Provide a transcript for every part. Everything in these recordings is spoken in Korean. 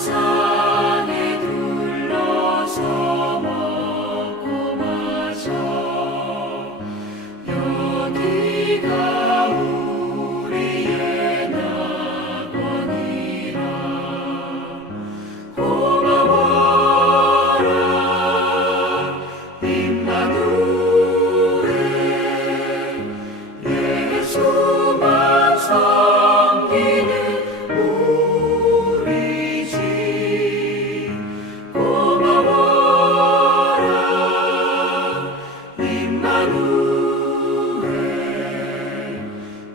산에 둘러서 먹고 마셔. 여기가 우리의 낙원이라. 고마워라 임마누엘. 예수만 섬기는 우리 집. 고마워라 임마누엘.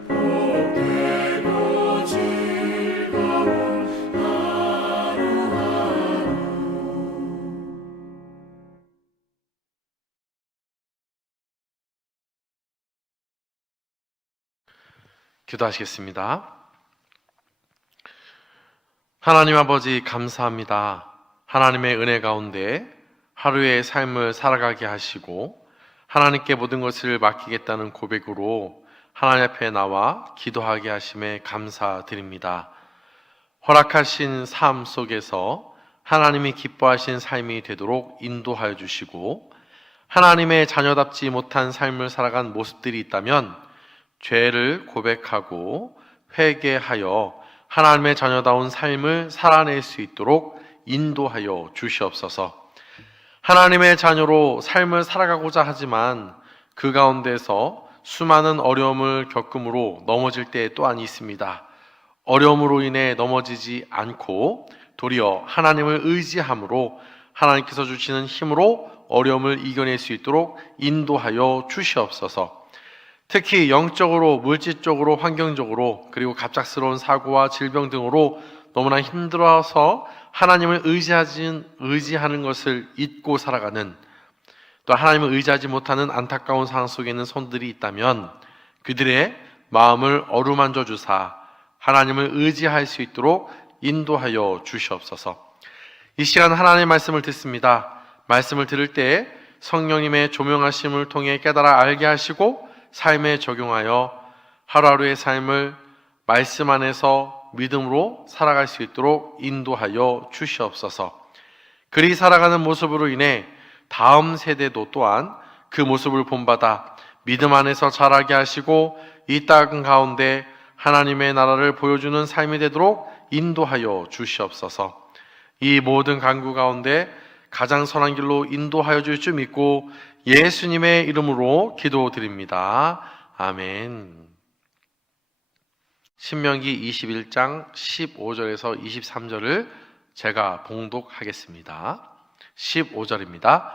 복되고 즐거운 하루하루. 기도하시겠습니다. 하나님 아버지, 감사합니다. 하나님의 은혜 가운데 하루의 삶을 살아가게 하시고 하나님께 모든 것을 맡기겠다는 고백으로 하나님 앞에 나와 기도하게 하심에 감사드립니다. 허락하신 삶 속에서 하나님이 기뻐하신 삶이 되도록 인도하여 주시고, 하나님의 자녀답지 못한 삶을 살아간 모습들이 있다면 죄를 고백하고 회개하여 하나님의 자녀다운 삶을 살아낼 수 있도록 인도하여 주시옵소서. 하나님의 자녀로 삶을 살아가고자 하지만 그 가운데서 수많은 어려움을 겪음으로 넘어질 때 또한 있습니다. 어려움으로 인해 넘어지지 않고 도리어 하나님을 의지함으로 하나님께서 주시는 힘으로 어려움을 이겨낼 수 있도록 인도하여 주시옵소서. 특히 영적으로, 물질적으로, 환경적으로, 그리고 갑작스러운 사고와 질병 등으로 너무나 힘들어서 하나님을 의지하는 것을 잊고 살아가는, 또 하나님을 의지하지 못하는 안타까운 상황 속에 있는 손들이 있다면 그들의 마음을 어루만져 주사 하나님을 의지할 수 있도록 인도하여 주시옵소서. 이 시간 하나님의 말씀을 듣습니다. 말씀을 들을 때 성령님의 조명하심을 통해 깨달아 알게 하시고 삶에 적용하여 하루하루의 삶을 말씀 안에서 믿음으로 살아갈 수 있도록 인도하여 주시옵소서. 그리 살아가는 모습으로 인해 다음 세대도 또한 그 모습을 본받아 믿음 안에서 자라게 하시고 이 땅 가운데 하나님의 나라를 보여주는 삶이 되도록 인도하여 주시옵소서. 이 모든 간구 가운데 가장 선한 길로 인도하여 줄 줄 믿고 예수님의 이름으로 기도드립니다. 아멘. 신명기 21장 15절에서 23절을 제가 봉독하겠습니다. 15절입니다.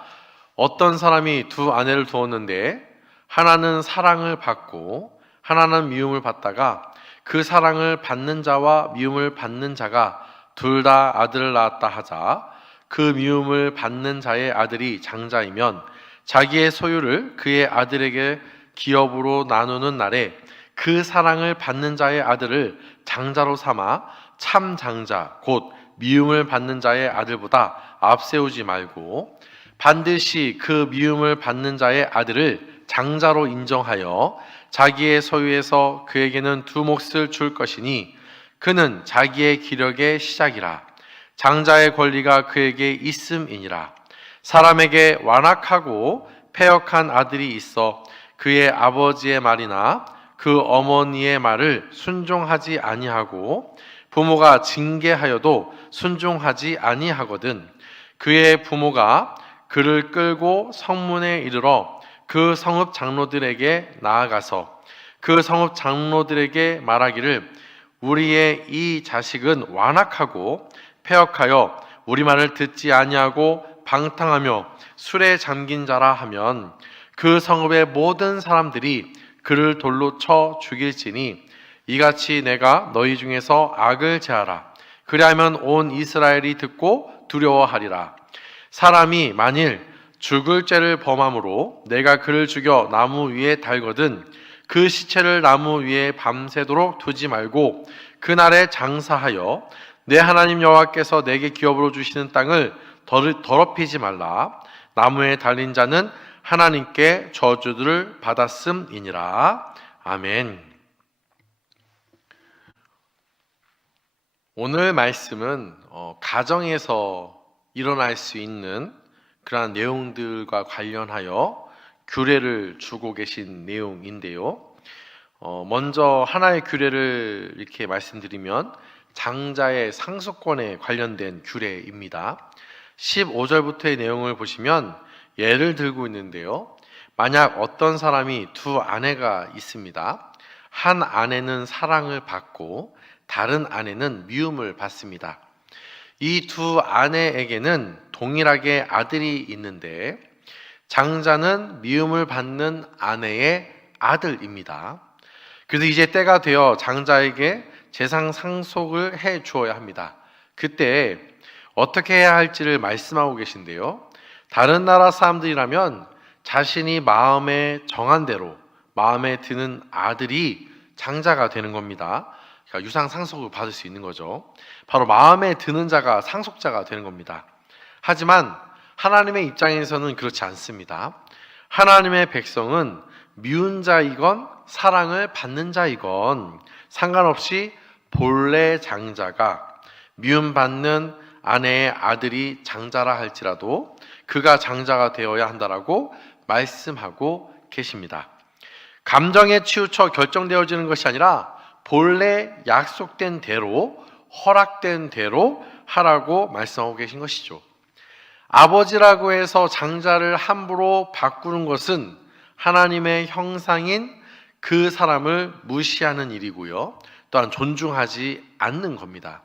어떤 사람이 두 아내를 두었는데 하나는 사랑을 받고 하나는 미움을 받다가 그 사랑을 받는 자와 미움을 받는 자가 둘 다 아들을 낳았다 하자, 그 미움을 받는 자의 아들이 장자이면 자기의 소유를 그의 아들에게 기업으로 나누는 날에 그 사랑을 받는 자의 아들을 장자로 삼아 참 장자 곧 미움을 받는 자의 아들보다 앞세우지 말고 반드시 그 미움을 받는 자의 아들을 장자로 인정하여 자기의 소유에서 그에게는 두 몫을 줄 것이니 그는 자기의 기력의 시작이라. 장자의 권리가 그에게 있음이니라. 사람에게 완악하고 패역한 아들이 있어 그의 아버지의 말이나 그 어머니의 말을 순종하지 아니하고 부모가 징계하여도 순종하지 아니하거든. 그의 부모가 그를 끌고 성문에 이르러 그 성읍 장로들에게 나아가서 그 성읍 장로들에게 말하기를 우리의 이 자식은 완악하고 패역하여 우리 말을 듣지 아니하고 방탕하며 술에 잠긴 자라 하면 그 성읍의 모든 사람들이 그를 돌로 쳐 죽일지니 이같이 내가 너희 중에서 악을 제하라. 그리하면 온 이스라엘이 듣고 두려워하리라. 사람이 만일 죽을 죄를 범함으로 내가 그를 죽여 나무 위에 달거든 그 시체를 나무 위에 밤새도록 두지 말고 그날에 장사하여 내 하나님 여호와께서 내게 기업으로 주시는 땅을 더럽히지 말라. 나무에 달린 자는 하나님께 저주를 받았음이니라. 아멘. 오늘 말씀은 가정에서 일어날 수 있는 그러한 내용들과 관련하여 규례를 주고 계신 내용인데요. 먼저 하나의 규례를 이렇게 말씀드리면 장자의 상속권에 관련된 규례입니다. 15절부터의 내용을 보시면 예를 들고 있는데요. 만약 어떤 사람이 두 아내가 있습니다. 한 아내는 사랑을 받고 다른 아내는 미움을 받습니다. 이 두 아내에게는 동일하게 아들이 있는데 장자는 미움을 받는 아내의 아들입니다. 그래서 이제 때가 되어 장자에게 재산 상속을 해 주어야 합니다. 그때 어떻게 해야 할지를 말씀하고 계신데요. 다른 나라 사람들이라면 자신이 마음에 정한 대로 마음에 드는 아들이 장자가 되는 겁니다. 그러니까 유상 상속을 받을 수 있는 거죠. 바로 마음에 드는 자가 상속자가 되는 겁니다. 하지만 하나님의 입장에서는 그렇지 않습니다. 하나님의 백성은 미운 자이건 사랑을 받는 자이건 상관없이 본래 장자가 미움받는 아내의 아들이 장자라 할지라도 그가 장자가 되어야 한다라고 말씀하고 계십니다. 감정에 치우쳐 결정되어지는 것이 아니라 본래 약속된 대로 허락된 대로 하라고 말씀하고 계신 것이죠. 아버지라고 해서 장자를 함부로 바꾸는 것은 하나님의 형상인 그 사람을 무시하는 일이고요. 또한 존중하지 않는 겁니다.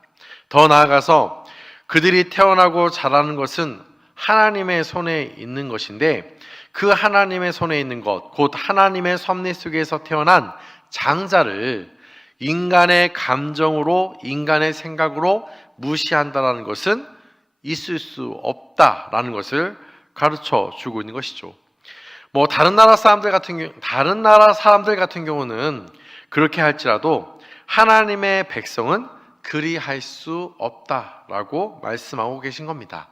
더 나아가서 그들이 태어나고 자라는 것은 하나님의 손에 있는 것인데 그 하나님의 손에 있는 것, 곧 하나님의 섭리 속에서 태어난 장자를 인간의 감정으로, 인간의 생각으로 무시한다는 것은 있을 수 없다라는 것을 가르쳐 주고 있는 것이죠. 다른 나라 사람들 같은 경우는 그렇게 할지라도 하나님의 백성은 그리할 수 없다라고 말씀하고 계신 겁니다.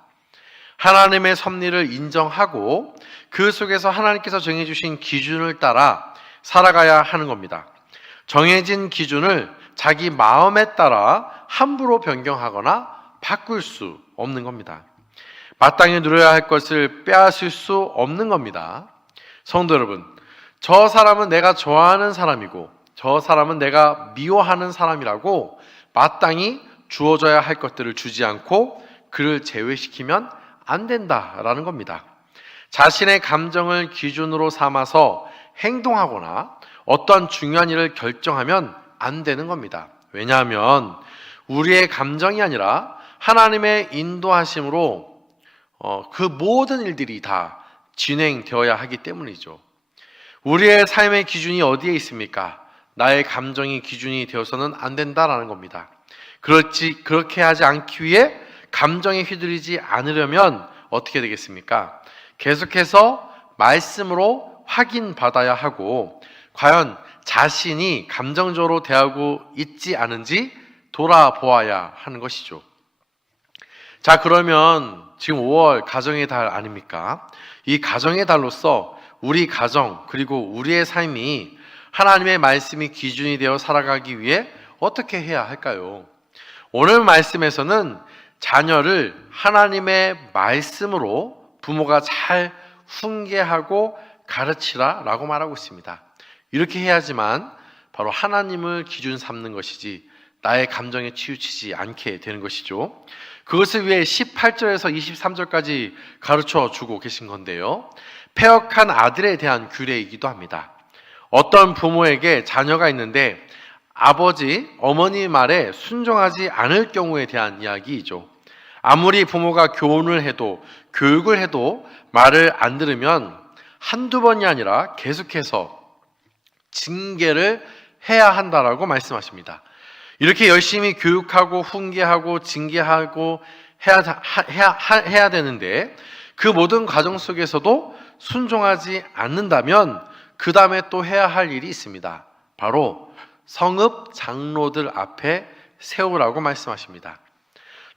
하나님의 섭리를 인정하고 그 속에서 하나님께서 정해주신 기준을 따라 살아가야 하는 겁니다. 정해진 기준을 자기 마음에 따라 함부로 변경하거나 바꿀 수 없는 겁니다. 마땅히 누려야 할 것을 빼앗을 수 없는 겁니다. 성도 여러분, 저 사람은 내가 좋아하는 사람이고 저 사람은 내가 미워하는 사람이라고 마땅히 주어져야 할 것들을 주지 않고 그를 제외시키면 안 된다라는 겁니다. 자신의 감정을 기준으로 삼아서 행동하거나 어떠한 중요한 일을 결정하면 안 되는 겁니다. 왜냐하면 우리의 감정이 아니라 하나님의 인도하심으로 그 모든 일들이 다 진행되어야 하기 때문이죠. 우리의 삶의 기준이 어디에 있습니까? 나의 감정이 기준이 되어서는 안 된다라는 겁니다. 그렇게 하지 않기 위해 감정에 휘둘리지 않으려면 어떻게 되겠습니까? 계속해서 말씀으로 확인받아야 하고 과연 자신이 감정적으로 대하고 있지 않은지 돌아보아야 하는 것이죠. 자, 그러면 지금 5월 가정의 달 아닙니까? 이 가정의 달로서 우리 가정 그리고 우리의 삶이 하나님의 말씀이 기준이 되어 살아가기 위해 어떻게 해야 할까요? 오늘 말씀에서는 자녀를 하나님의 말씀으로 부모가 잘 훈계하고 가르치라 라고 말하고 있습니다. 이렇게 해야지만 바로 하나님을 기준 삼는 것이지 나의 감정에 치우치지 않게 되는 것이죠. 그것을 위해 18절에서 23절까지 가르쳐 주고 계신 건데요. 패역한 아들에 대한 규례이기도 합니다. 어떤 부모에게 자녀가 있는데 아버지, 어머니 말에 순종하지 않을 경우에 대한 이야기이죠. 아무리 부모가 교훈을 해도 교육을 해도 말을 안 들으면 한두 번이 아니라 계속해서 징계를 해야 한다라고 말씀하십니다. 이렇게 열심히 교육하고 훈계하고 징계하고 해야 되는데 그 모든 과정 속에서도 순종하지 않는다면 그 다음에 또 해야 할 일이 있습니다. 바로 성읍 장로들 앞에 세우라고 말씀하십니다.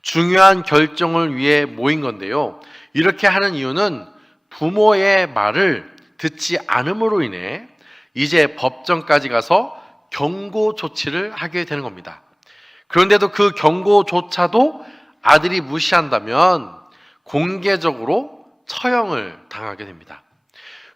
중요한 결정을 위해 모인 건데요. 이렇게 하는 이유는 부모의 말을 듣지 않음으로 인해 이제 법정까지 가서 경고 조치를 하게 되는 겁니다. 그런데도 그 경고조차도 아들이 무시한다면 공개적으로 처형을 당하게 됩니다.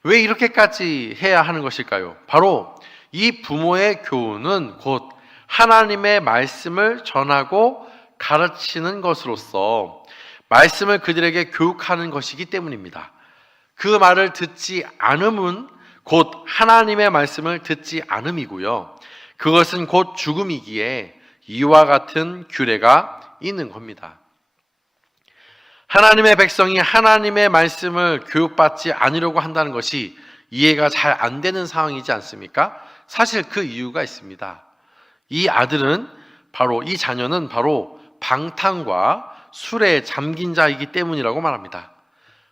왜 이렇게까지 해야 하는 것일까요? 바로 이 부모의 교훈은 곧 하나님의 말씀을 전하고 가르치는 것으로서 말씀을 그들에게 교육하는 것이기 때문입니다. 그 말을 듣지 않음은 곧 하나님의 말씀을 듣지 않음이고요. 그것은 곧 죽음이기에 이와 같은 규례가 있는 겁니다. 하나님의 백성이 하나님의 말씀을 교육받지 않으려고 한다는 것이 이해가 잘 안 되는 상황이지 않습니까? 사실 그 이유가 있습니다. 이 자녀는 바로 방탕과 술에 잠긴 자이기 때문이라고 말합니다.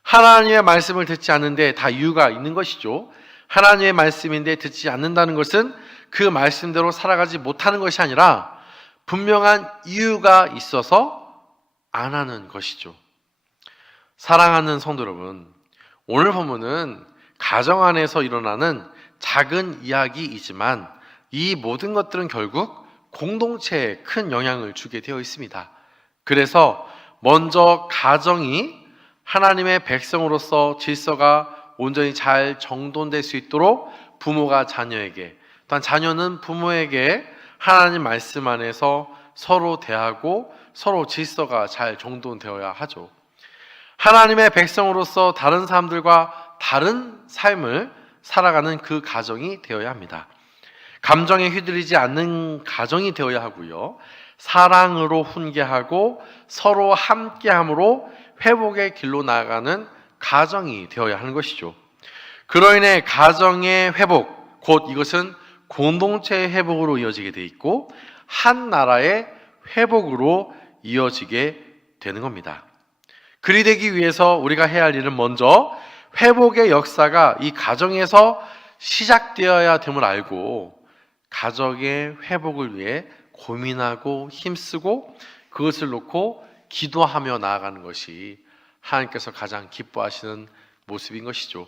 하나님의 말씀을 듣지 않는데 다 이유가 있는 것이죠. 하나님의 말씀인데 듣지 않는다는 것은 그 말씀대로 살아가지 못하는 것이 아니라 분명한 이유가 있어서 안 하는 것이죠. 사랑하는 성도 여러분, 오늘 본문은 가정 안에서 일어나는 작은 이야기이지만 이 모든 것들은 결국 공동체에 큰 영향을 주게 되어 있습니다. 그래서 먼저 가정이 하나님의 백성으로서 질서가 온전히 잘 정돈될 수 있도록 부모가 자녀에게, 또한 자녀는 부모에게 하나님 말씀 안에서 서로 대하고 서로 질서가 잘 정돈되어야 하죠. 하나님의 백성으로서 다른 사람들과 다른 삶을 살아가는 그 가정이 되어야 합니다. 감정에 휘둘리지 않는 가정이 되어야 하고요. 사랑으로 훈계하고 서로 함께함으로 회복의 길로 나아가는 가정이 되어야 하는 것이죠. 그로 인해 가정의 회복, 곧 이것은 공동체의 회복으로 이어지게 돼 있고 한 나라의 회복으로 이어지게 되는 겁니다. 그리 되기 위해서 우리가 해야 할 일은 먼저 회복의 역사가 이 가정에서 시작되어야 됨을 알고 가정의 회복을 위해 고민하고 힘쓰고 그것을 놓고 기도하며 나아가는 것이 하나님께서 가장 기뻐하시는 모습인 것이죠.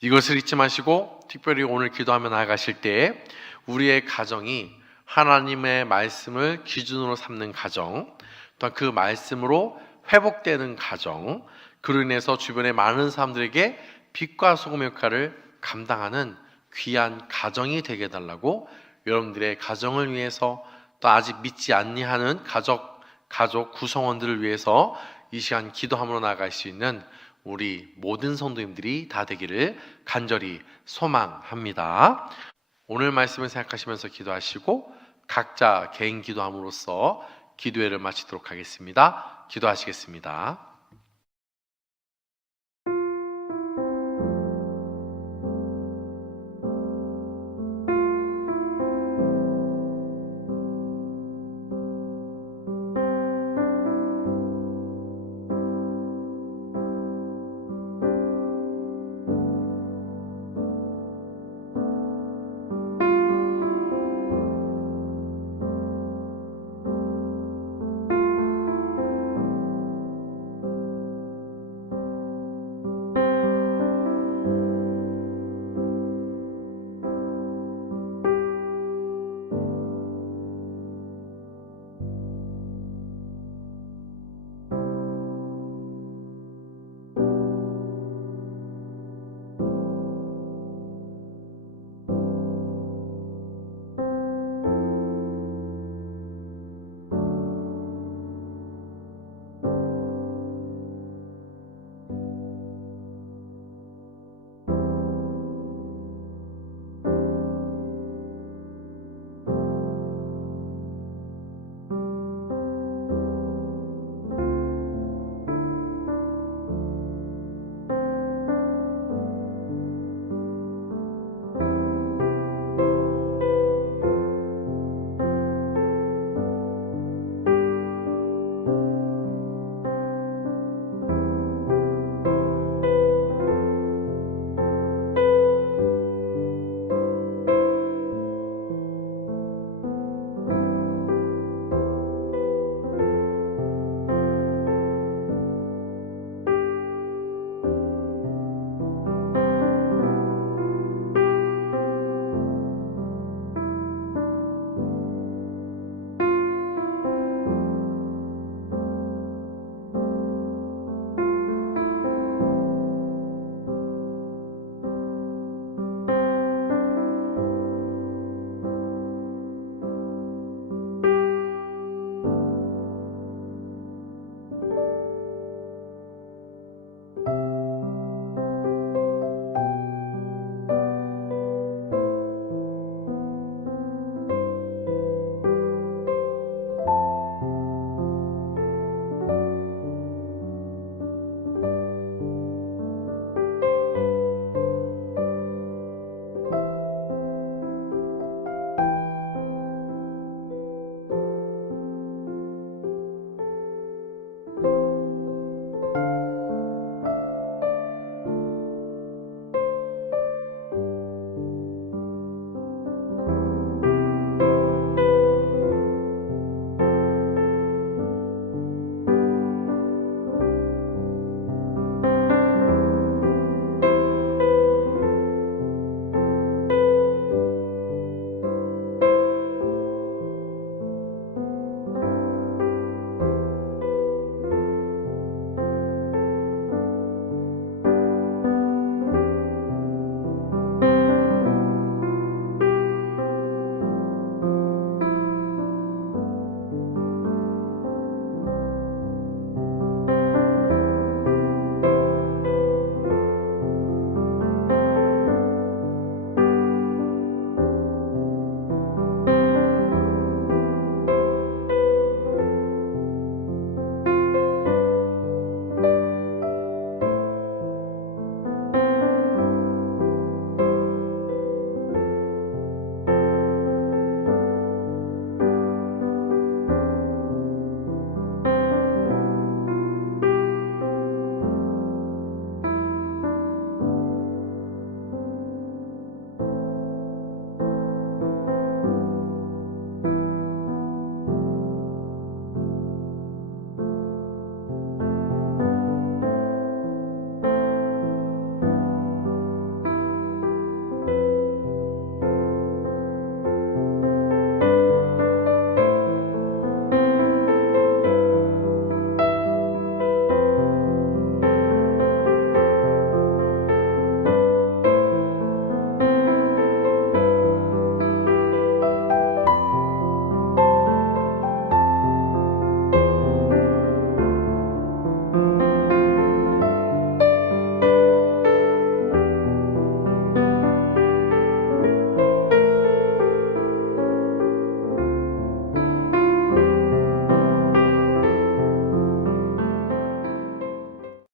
이것을 잊지 마시고 특별히 오늘 기도하며 나아가실 때 우리의 가정이 하나님의 말씀을 기준으로 삼는 가정, 또한 그 말씀으로 회복되는 가정, 그로 인해서 주변의 많은 사람들에게 빛과 소금의 역할을 감당하는 귀한 가정이 되게 해달라고 여러분들의 가정을 위해서 또 아직 믿지 아니하는 가족 구성원들을 위해서 이 시간 기도함으로 나아갈 수 있는 우리 모든 성도님들이 다 되기를 간절히 소망합니다. 오늘 말씀을 생각하시면서 기도하시고 각자 개인 기도함으로써 기도회를 마치도록 하겠습니다. 기도하시겠습니다.